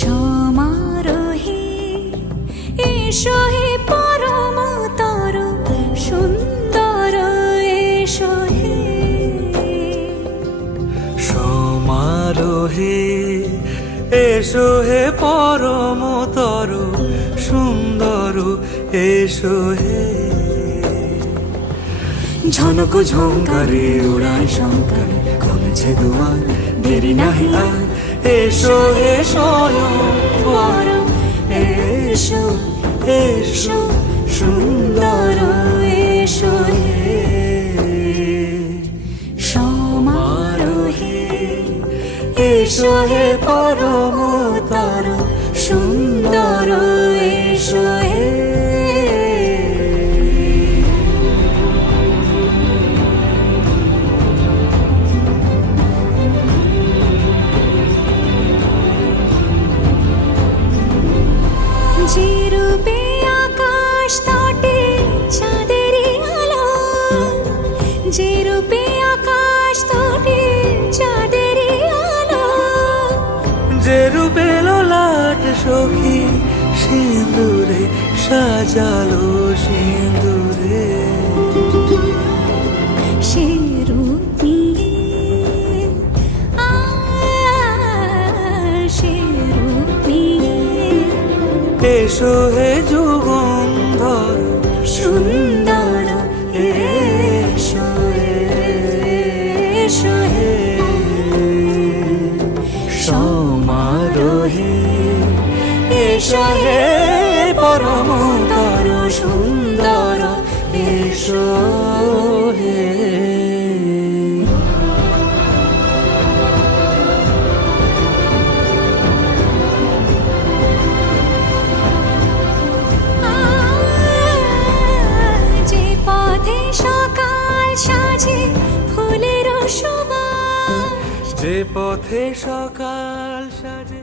সমারোহে এসো হে পরমতর সুন্দর এসো হে। সমারোহে এসো হে পরমতর সুন্দর এসো হে। ঝনক ঝঙ্কারে উড়ায় শঙ্কার কমেছে দুয়ার দেরি নাহি আর। এসো হে স্বয়ংবর এসো এসো সুন্দর এসো হে। সমারোহে এসো হে পরমতর সুন্দর এসো হে। যে রূপে আকাশ তটে চাঁদেরই আলো, যে রূপে আকাশ তটে চাঁদেরই আলো, যে রূপে ললাট সখী সিঁদুরে সাজালো সিঁদুরে। সে রূপ নিয়ে সে রূপ নিয়ে এসো হে যুগন্ধর সুন্দর এসো এসো হে। সমারোহে এসো হে পরমতর সুন্দর এসো হে। যে পথে সকাল সাজে ফুলের সুবাস, যে পথে সকাল সাজে